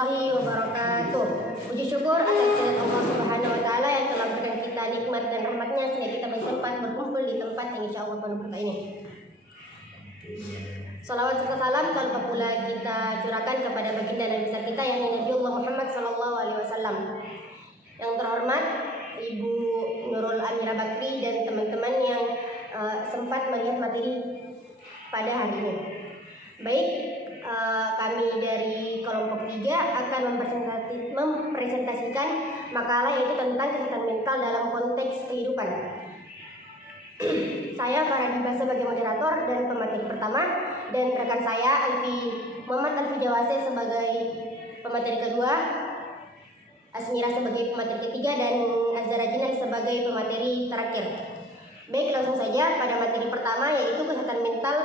warahmatullahi wabarakatuh. Puji syukur atas kehadirat Allah Subhanahu wa taala yang telah memberikan kita nikmat dan rahmatnya sehingga kita bersempat berkumpul di tempat yang insyaallah penuh berkah ini. Salawat serta salam tanpa pula kita curahkan kepada baginda Nabi besar kita yang Nabiullah Muhammad sallallahu alaihi wasallam. Yang terhormat Ibu Nurul Amira Bakri dan teman-teman yang sempat melihat materi pada hari ini. Baik, kami dari kelompok 3 akan mempresentasikan makalah yaitu tentang kesehatan mental dalam konteks kehidupan. Saya Farhana sebagai moderator dan pemateri pertama, dan rekan saya Muhammad Alfi Jawase sebagai pemateri kedua, Asmira sebagai pemateri ketiga, dan Azhara Jinan sebagai pemateri terakhir. Baik, langsung saja pada materi pertama yaitu kesehatan mental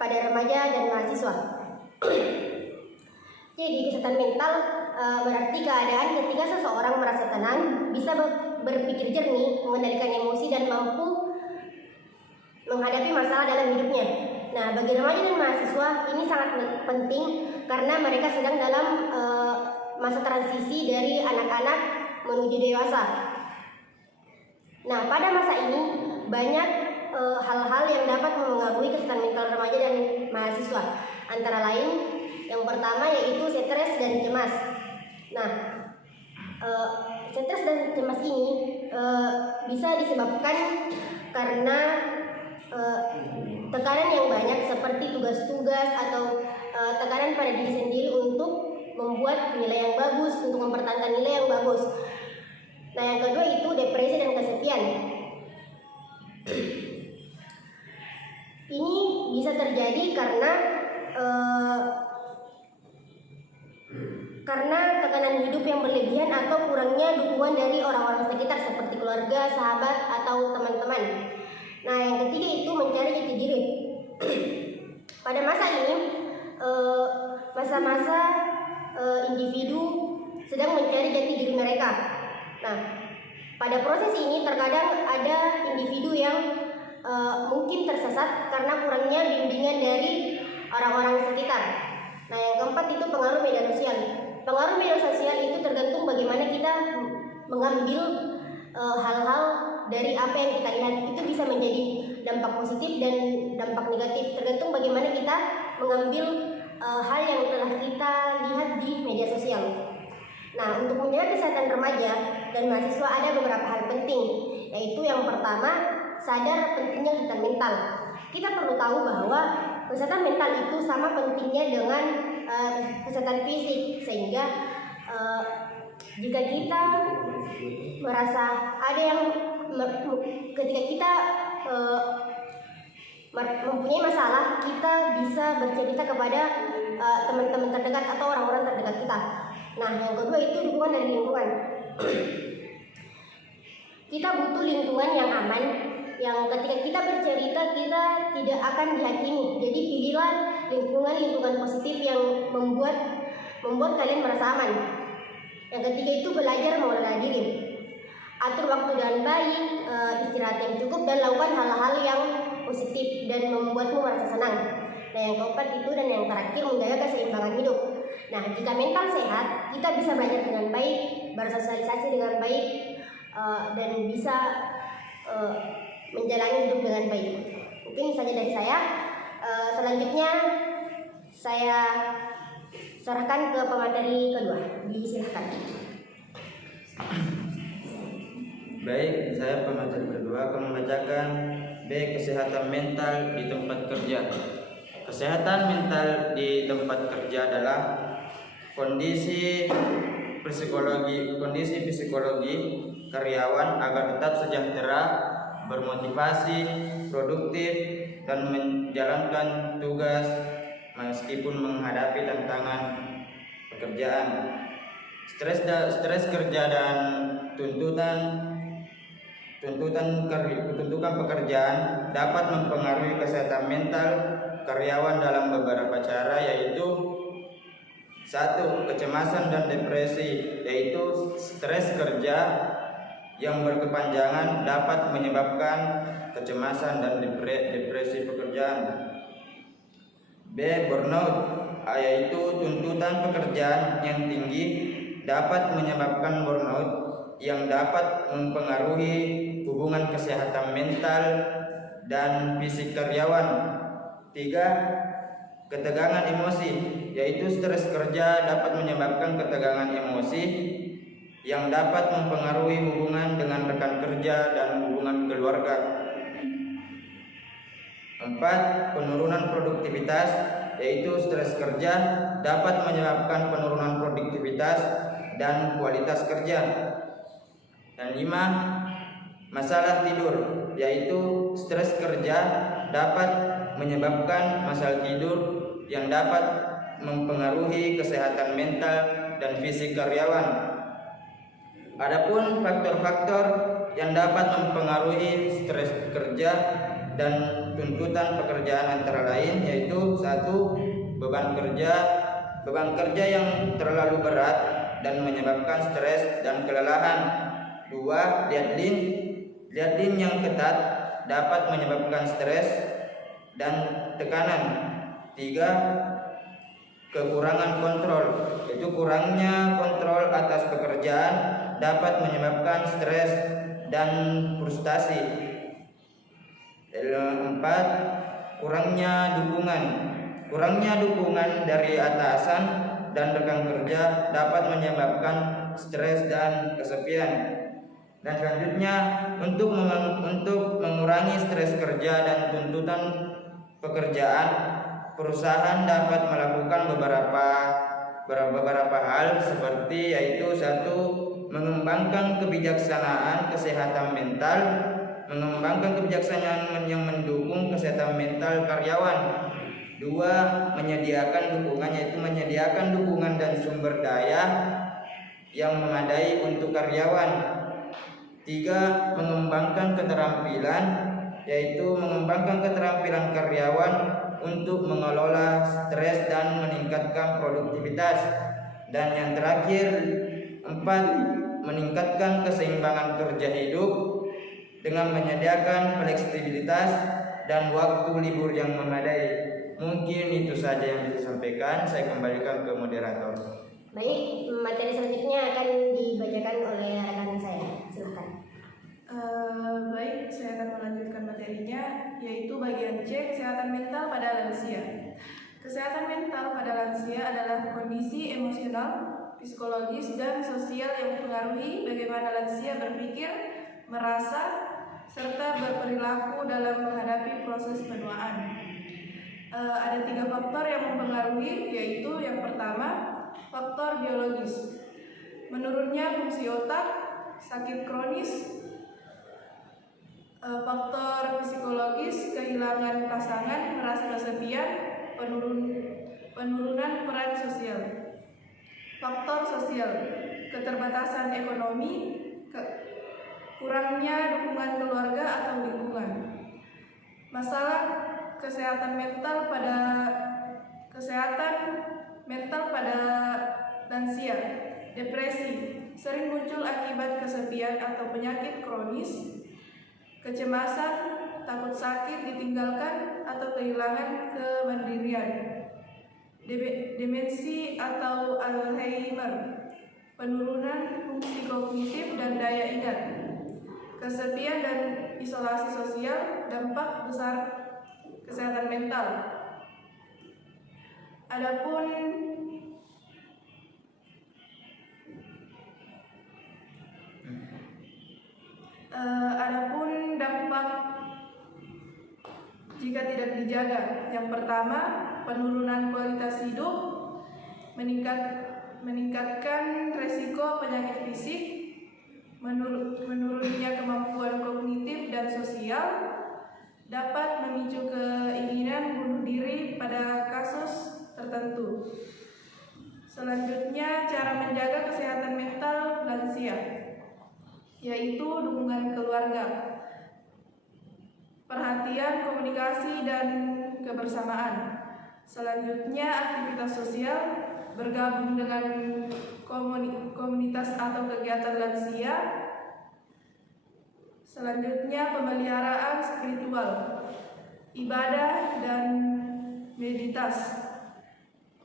pada remaja dan mahasiswa. Jadi kesehatan mental berarti keadaan ketika seseorang merasa tenang, bisa berpikir jernih, mengendalikan emosi dan mampu menghadapi masalah dalam hidupnya. Nah, bagi remaja dan mahasiswa ini sangat penting karena mereka sedang dalam masa transisi dari anak-anak menuju dewasa. Nah, pada masa ini banyak hal-hal yang dapat mempengaruhi kesehatan mental remaja dan mahasiswa. Antara lain, yang pertama yaitu stres dan cemas. Nah, stres dan cemas ini bisa disebabkan karena tekanan yang banyak seperti tugas-tugas atau tekanan pada diri sendiri untuk membuat nilai yang bagus, untuk mempertahankan nilai yang bagus. Nah, yang kedua itu depresi dan kesepian. Ini bisa terjadi karena tekanan hidup yang berlebihan atau kurangnya dukungan dari orang-orang sekitar seperti keluarga, sahabat, atau teman-teman. Nah, yang ketiga itu mencari jati diri. Pada masa ini, masa-masa individu sedang mencari jati diri mereka. Nah, pada proses ini terkadang ada individu yang mungkin tersesat karena kurangnya bimbingan dari orang-orang sekitar. Nah, yang keempat itu pengaruh media sosial. Pengaruh media sosial itu tergantung bagaimana kita mengambil hal-hal dari apa yang kita lihat. Itu bisa menjadi dampak positif dan dampak negatif, tergantung bagaimana kita mengambil hal yang telah kita lihat di media sosial. Nah, untuk menjaga kesehatan remaja dan mahasiswa ada beberapa hal penting, yaitu yang pertama, sadar pentingnya kesehatan mental. Kita perlu tahu bahwa kesehatan mental itu sama pentingnya dengan kesehatan fisik, sehingga jika kita merasa ada yang ketika kita mempunyai masalah, kita bisa bercerita kepada teman-teman terdekat atau orang-orang terdekat kita. Nah, yang kedua itu dukungan dari lingkungan. Kita butuh lingkungan yang aman, yang ketika kita bercerita kita tidak akan dihakimi. Jadi pilihlah lingkungan positif yang membuat kalian merasa aman. Yang ketiga itu belajar mengelola diri. Atur waktu dengan baik, istirahat yang cukup, dan lakukan hal-hal yang positif dan membuatmu merasa senang. Nah, yang keempat itu dan yang terakhir menjaga keseimbangan hidup. Nah, jika mental sehat, kita bisa belajar dengan baik, bersosialisasi dengan baik, dan bisa menjalani hidup dengan baik. Mungkin saja dari saya. Selanjutnya saya serahkan ke pemateri kedua. Disilahkan. Baik, saya pemateri kedua akan membacakan B. Kesehatan mental di tempat kerja. Kesehatan mental di tempat kerja adalah kondisi psikologi karyawan agar tetap sejahtera, bermotivasi, produktif, dan menjalankan tugas meskipun menghadapi tantangan pekerjaan. Stres kerja dan tuntutan pekerjaan dapat mempengaruhi kesehatan mental karyawan dalam beberapa cara, yaitu 1. Kecemasan dan depresi, yaitu stres kerja yang berkepanjangan dapat menyebabkan kecemasan dan depresi pekerjaan. B. Burnout, yaitu tuntutan pekerjaan yang tinggi dapat menyebabkan burnout yang dapat mempengaruhi hubungan kesehatan mental dan fisik karyawan. 3. Ketegangan emosi, yaitu stres kerja dapat menyebabkan ketegangan emosi yang dapat mempengaruhi hubungan dengan rekan kerja dan hubungan keluarga. 4. Penurunan produktivitas, yaitu stres kerja dapat menyebabkan penurunan produktivitas dan kualitas kerja. Dan 5. Masalah tidur, yaitu stres kerja dapat menyebabkan masalah tidur yang dapat mempengaruhi kesehatan mental dan fisik karyawan. Adapun faktor-faktor yang dapat mempengaruhi stres kerja dan tuntutan pekerjaan antara lain yaitu 1. Beban kerja yang terlalu berat dan menyebabkan stres dan kelelahan. 2. Deadline yang ketat dapat menyebabkan stres dan tekanan. 3. Kekurangan kontrol, yaitu kurangnya kontrol atas pekerjaan dapat menyebabkan stres dan frustasi. 4. Kurangnya dukungan dari atasan dan rekan kerja dapat menyebabkan stres dan kesepian. Dan selanjutnya, untuk mengurangi stres kerja dan tuntutan pekerjaan, perusahaan dapat melakukan beberapa hal seperti yaitu 1. Mengembangkan kebijaksanaan kesehatan mental, mengembangkan kebijaksanaan yang mendukung kesehatan mental karyawan. 2. Menyediakan dukungan dan sumber daya yang memadai untuk karyawan. 3. Mengembangkan keterampilan, yaitu mengembangkan keterampilan karyawan untuk mengelola stres dan meningkatkan produktivitas. Dan yang terakhir, 4. Meningkatkan keseimbangan kerja hidup dengan menyediakan fleksibilitas dan waktu libur yang memadai. Mungkin itu saja yang bisa disampaikan. Saya kembalikan ke moderator. Baik, materi selanjutnya akan dibacakan oleh rekan saya. Silakan. Baik, saya akan melanjutkan materinya, yaitu bagian C, kesehatan mental pada lansia. Kesehatan mental pada lansia adalah kondisi emosional, psikologis, dan sosial yang mempengaruhi bagaimana lansia berpikir, merasa, serta berperilaku dalam menghadapi proses penuaan. Ada 3 faktor yang mempengaruhi, yaitu yang pertama, faktor biologis. Menurunnya fungsi otak, sakit kronis. Faktor psikologis, kehilangan pasangan, merasa kesepian, penurunan peran sosial. Faktor sosial, keterbatasan ekonomi, kurangnya dukungan keluarga atau lingkungan. Masalah kesehatan mental pada lansia. Depresi sering muncul akibat kesepian atau penyakit kronis. Kecemasan, takut sakit, ditinggalkan, atau kehilangan kemandirian. Demensi atau Alzheimer, penurunan fungsi kognitif dan daya ingat. Kesepian dan isolasi sosial, dampak besar kesehatan mental. Adapun dampak jika tidak dijaga. Yang pertama, penurunan kualitas hidup, meningkatkan resiko penyakit fisik, menurunnya kemampuan kognitif dan sosial, dapat memicu keinginan bunuh diri pada kasus tertentu. Selanjutnya, cara menjaga kesehatan mental lansia, yaitu dukungan keluarga, perhatian, komunikasi, dan kebersamaan. Selanjutnya, aktivitas sosial, bergabung dengan komunitas atau kegiatan lansia. Selanjutnya, pemeliharaan spiritual, ibadah dan meditas.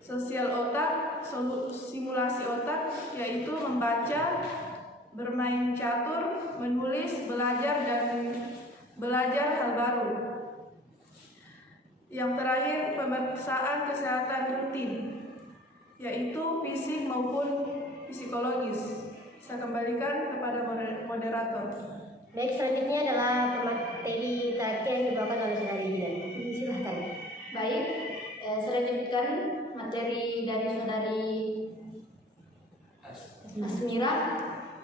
Sosial otak, simulasi otak, yaitu membaca, bermain catur, menulis, belajar, dan belajar hal baru. Yang terakhir, pemeriksaan kesehatan rutin, yaitu fisik maupun psikologis. Saya kembalikan kepada moderator. Baik, selanjutnya adalah materi terakhir yang dibawakan oleh saudari Dian. Silahkan. Baik, saya lanjutkan materi dari saudari Asmira,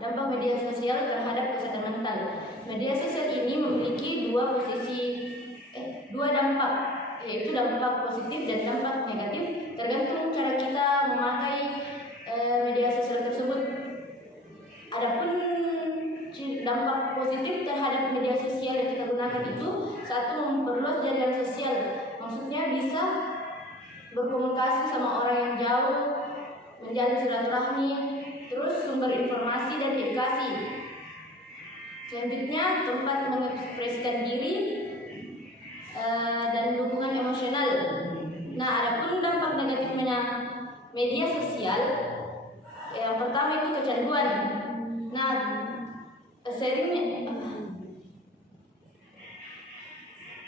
dampak media sosial terhadap kesehatan mental. Media sosial ini memiliki dua dampak, yaitu dampak positif dan dampak negatif, tergantung cara kita memakai media sosial tersebut. Adapun dampak positif terhadap media sosial yang kita gunakan itu, satu, memperluas jaringan sosial, maksudnya bisa berkomunikasi sama orang yang jauh, menjalin silaturahmi, terus sumber informasi dan edukasi. Selanjutnya, tempat mengekspresikan diri dan dukungan emosional. Nah, adapun dampak negatifnya media sosial, yang pertama itu kecanduan. Nah,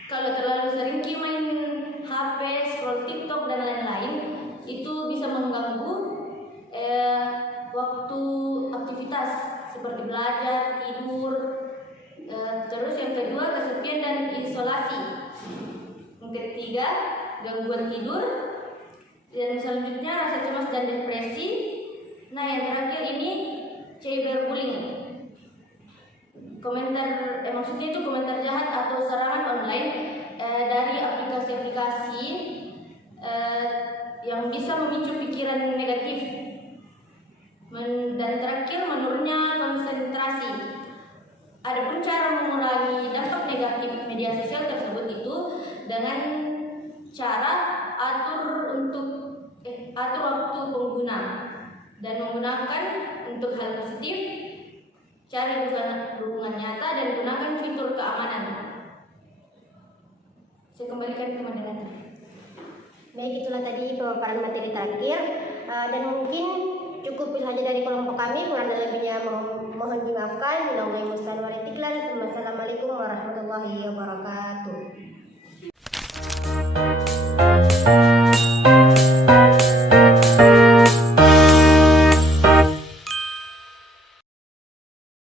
kalau terlalu sering main HP, scroll TikTok dan lain-lain, itu bisa mengganggu waktu aktivitas seperti belajar, tidur. Terus yang kedua, kesepian dan isolasi. Yang ketiga, gangguan tidur. Dan selanjutnya rasa cemas dan depresi. Nah, yang terakhir ini cyberbullying. Maksudnya itu komentar jahat atau serangan online dari aplikasi-aplikasi yang bisa memicu pikiran negatif. Dan terakhir, menurunnya konsentrasi. Adapun cara mengurangi dampak negatif media sosial tersebut itu dengan cara atur waktu pengguna dan menggunakan untuk hal positif, cari dukungan nyata, dan gunakan fitur keamanan. Saya kembalikan ke moderator. Baik, itulah tadi pemaparan materi terakhir, dan mungkin cukup itu saja dari kelompok kami. Kurang lebihnya mohon dimaafkan. Wassalamualaikum warahmatullahi wabarakatuh.